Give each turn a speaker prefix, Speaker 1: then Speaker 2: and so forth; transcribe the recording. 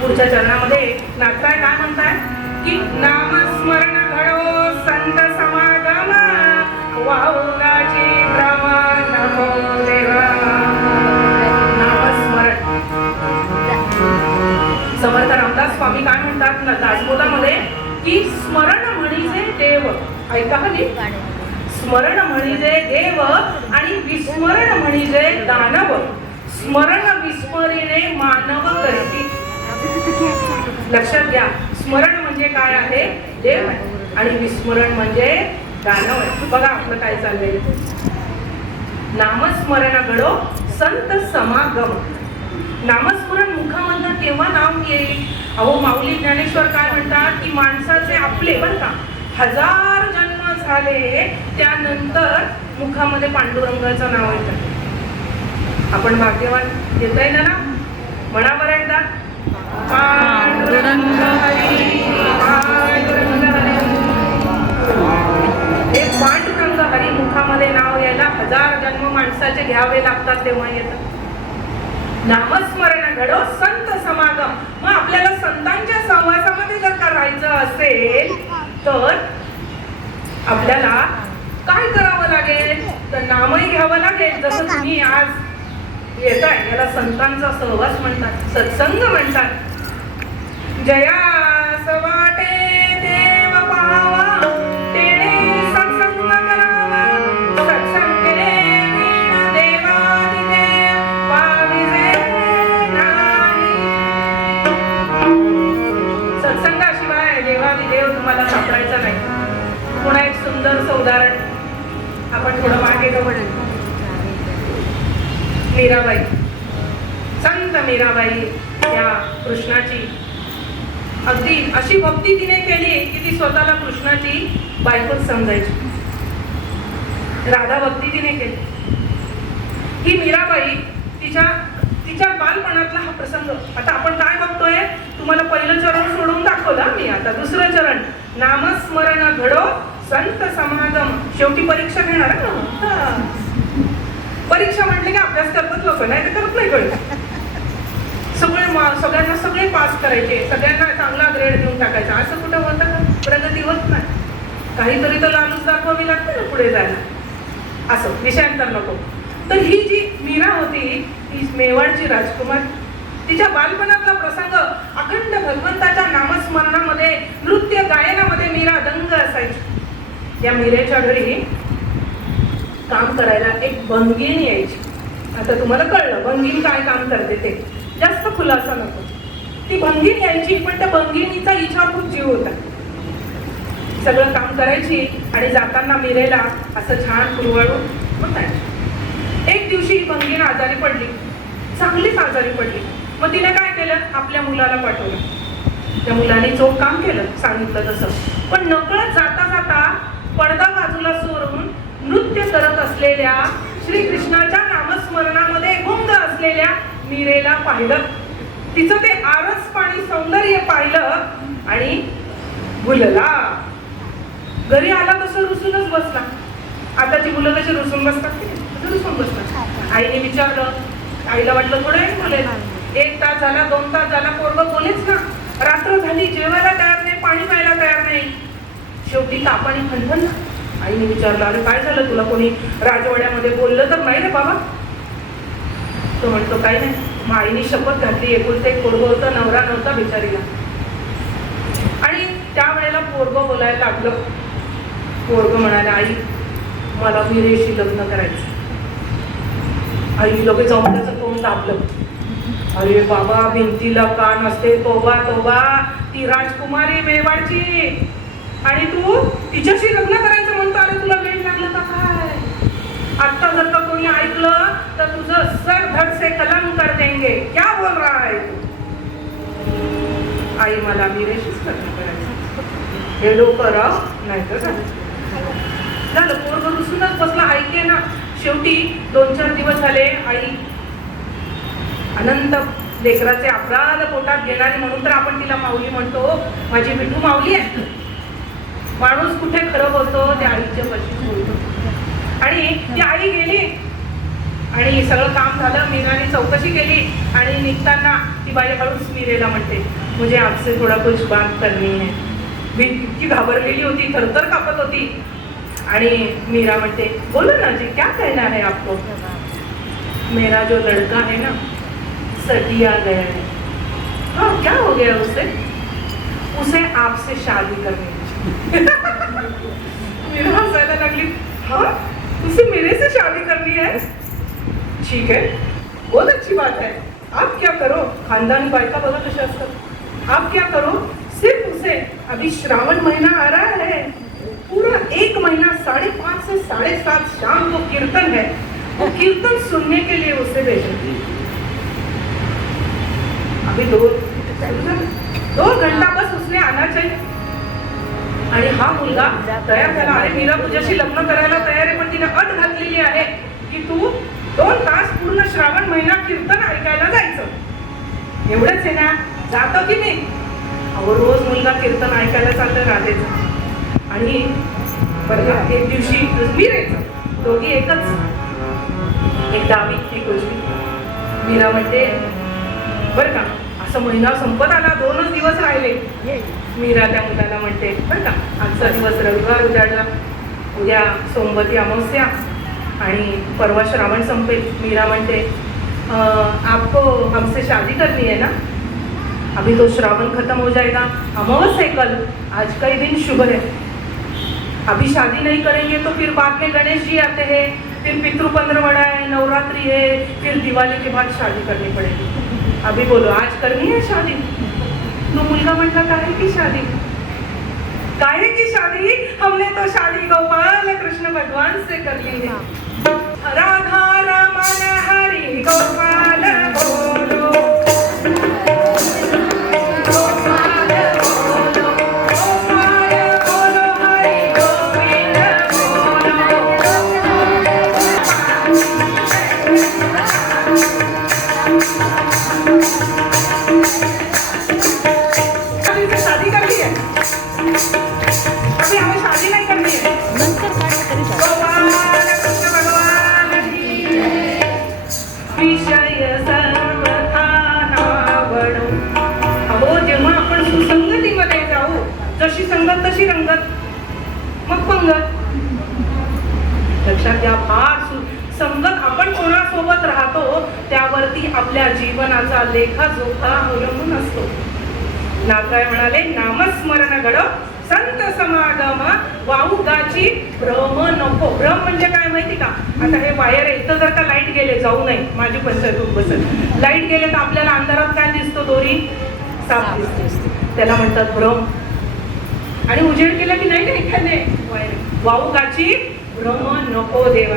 Speaker 1: पुढच्या चरणामध्ये नागताय काय म्हणताय? की नामस्मरण घडो संत समागम प्रमाण देवा. नामस्मरण. समर्थ रामदास स्वामी काय म्हणतात? ना दासबोधामध्ये की स्मरण म्हणजे देव. ऐका हल्ली स्मरण म्हणजे देव आणि विस्मरण म्हणजे दानव. स्मरण विस्मरीने मानव करे लक्षात घ्या. स्मरण म्हणजे काय आहे? देव आहे. आणि विस्मरण म्हणजे दानव आहे. बघा आपलं काय चाललंय. नामस्मरण घडो संत समागम. नामस्मरण मुखामधनं केव्हा नाव येईल? अहो माऊली ज्ञानेश्वर काय म्हणतात? की माणसाचे आपले बरं का हजार जन्म झाले त्यानंतर मुखामध्ये पांडुरंगाचं नाव येतं. आपण भाग्यवान येता येईल ना? म्हणा बरं एकदा घ्यायला हजार जन्म माणसाचे घ्यावे लागतात तेव्हा येतं नामस्मरण घडो संत समागम. मग आपल्याला संतांच्या सहवासामध्ये जर का राहायचं असेल तर आपल्याला काय करावं लागेल? तर नामही घ्यावं लागेल. जसं तुम्ही आज येताय याला संतांचा सहवास म्हणतात सत्संग म्हणतात. जया मला तुम्हाला सापडायचा नाही. पुन्हा एक सुंदरचं उदाहरण आपण थोडं मागे जाऊ. मीराबाई. संत मीराबाई या कृष्णाची अगदी अशी भक्ती तिने केली की ती स्वतःला कृष्णाची बायकोच समजायची. राधा भक्ती तिने केली. ही मीराबाई तिच्या बालपणातला हा प्रसंग. आता आपण काय बघतोय? तुम्हाला पहिलं चरण सोडून दाखवलं मी. आता दुसरं चरण. नामस्मरण घडो संत समागम. शेवटी परीक्षा घेणार ना? परीक्षा म्हटली की अभ्यास करतात लोक नाही तर करत नाही कळत सगळे मा- सगळ्यांना सगळे पास करायचे. सगळ्यांना चांगला ग्रेड देऊन टाकायचा. असं कुठं होतं? का प्रगती होत नाही. काहीतरी तर लालूच दाखवावी लागते ना पुढे जायला. असं विषयांतर नको. तर ही जी मीरा होती ती मेवाडची राजकुमार. तिच्या बालपणातला प्रसंग अखंड भगवंताच्या नामस्मरणामध्ये नृत्य गायनामध्ये मीरा दंग असायची. या मीरेच्या घरी काम करायला एक भंगीण यायची. आता तुम्हाला कळलं भंगीण काय काम करते ते. जास्त खुलासा नको. ती भंगीण यायची पण त्या भंगिणीचा हिच्यावर खूप जीव होता. सगळं काम करायची आणि जाताना मिरेला असं छान कुरवाळून होतायची एक दिवशी ही भंगीण आजारी पडली. चांगलीच आजारी पडली. मग तिने काय केलं? आपल्या मुलाला पाठवलं. त्या मुलाने चोख काम केलं सांगितलं तसं. पण नकळत जाता जाता पडदा बाजूला सोडून नृत्य करत असलेल्या श्रीकृष्णाच्या नामस्मरणामध्ये गुंग असलेल्या मीरेला पाहिलं. तिचं ते आरस पाणी सौंदर्य पाहिलं आणि भुलला. घरी आला तसं रुसूनच बसला. आताची मुलं कशी रुसून बसतात आईने विचारलं. आईला वाटलं थोडं वेळ बोलेल. एक तास झाला दोन तास झाला पोरग बोलेच ना. रात्र झाली जेवायला तयार नाही पाणी प्यायला तयार नाही. शेवटी तापाने खंडन. ना आईने विचारलं अरे काय झालं तुला? कोणी राजवाड्यामध्ये बोललं तर नाही रे बाबा? तो म्हणतो काय नाही. मग आईने शपथ घातली एकुलते एक पोरग होतं नवरा नव्हता बिचारीला. आणि त्यावेळेला पोरग बोलायला लागलं. पोरग म्हणाला आई मला वीरेशी लग्न करायचं आई लगेच जाऊन त्याचं तोंड दाबलं. अरे बाबा भिंतीला कान असते तोबा तोबा ती राजकुमारी मेवाडची. आणि तू तिच्याशी लग्न करायचं म्हणतो अरे तुला वेळ लागलं का काय आता जर का कोणी ऐकलं तर तुझं सर धड से कलम कर देंगे. क्या बोल रहा है तू? आई मला मीरेशीच लग्न करायचं. हे डोकं राव नाही तर झालं. झालं पोरगं रुसूनच बसला ऐके ना. शेवटी दोन चार दिवस झाले आई अनंत लेकराचे अपराध पोटात घेणारी म्हणून तर आपण तिला माऊली म्हणतो माझी मिठू माऊली आहे. माणूस कुठे खरं होतो त्या आईच्या पाशी बोलतो. आणि ती आई गेली. आणि सगळं काम झालं मीनाने चौकशी केली आणि निघताना ती बाई हळूच मीरेला म्हणते म्हणजे आपसे थोडा कुछ बात करनी है. मी इतकी घाबरलेली होती थरथर कापत होती. आणि मीरा म्हणते, बोलो ना जी, क्या कहना है आपको? मेरा जो लड़का है ना सटिया गया है। हाँ क्या हो गया उसे? उसे आपसे शादी करनी है। मीरा हंसायला लागली हाँ उसे मेरे से शादी करनी है? ठीक है, बहुत अच्छी बात है। आप क्या करो, खानदानी बायका बघा कशा असतात आप क्या करो, सिर्फ़ उसे, अभी श्रावण महीना आ रहा है। पूरा एक महीना साढ़े पाँच से साढ़े सात शाम को कीर्तन है। वो कीर्तन सुनने के लिए उसे भेजे। अभी दो दो घंटा बस उसने आना चाहिए। आणि हा मुलगा तयार झाला अरे मीरा तुझ्याशी लग्न करायला तयार आहे पण तिने अट घातलेली आहे की तू दोन तास पूर्ण श्रावण महिना कीर्तन ऐकायला जायचं. एवढंच आहे ना? जातो की नाही? अहो रोज मुलगा कीर्तन ऐकायला चालतं राधेचं आणि बरं एक दिवशी मीरेचं दोघी एकच. एकदा आम्ही एक उजवी मीरा म्हणते बरं का असं महिना संपत आला दोनच दिवस राहिले. मीरा त्या मुलाला म्हणते बरं का आजचा दिवस रविवार उजाडला. उद्या सोमवती अमावस्या आणि परवा श्रावण संपेल. मीरा म्हणते आपको हमसे शादी करनी है ना? अभी तो श्रावण खत्म हो जाएगा. अमावस है कल. आज का ही दिन शुभ है. अभी शादी नहीं करेंगे तो फिर बाद में गणेश जी आते हैं, फिर पितृ पंद्रवड़ा है, नवरात्रि है, फिर दिवाली के बाद शादी करनी पड़ेगी। अभी बोलो, आज करनी है शादी? तो मुलगा म्हटला काहे की शादी? काहे की शादी? हमने तो शादी गोपाल कृष्ण भगवान से कर ली है। राधा रमन हरि गोपाल तशी रंगत मग पंगत लक्षात घ्या फार संगत आपण कोणासोबत राहतो त्यावरती आपल्या जीवनाचा लेखा जोखा अवलंबून असतो. नाथराय म्हणाले नामस्मरण घड संत समागम वाहुगाची भ्रम नको. भ्रम म्हणजे काय माहिती का? आता हे वायर आहे इथं जर का लाइट गेले जाऊ नये माझी पंचायतून बसत लाइट गेले तर आपल्याला अंधारात काय दिसतो दोरी? साप दिसते. त्याला म्हणतात भ्रम. आणि उजेड केला की नाही नाही काय नाही. वायर. वाहुगाची भ्रम नको देवा.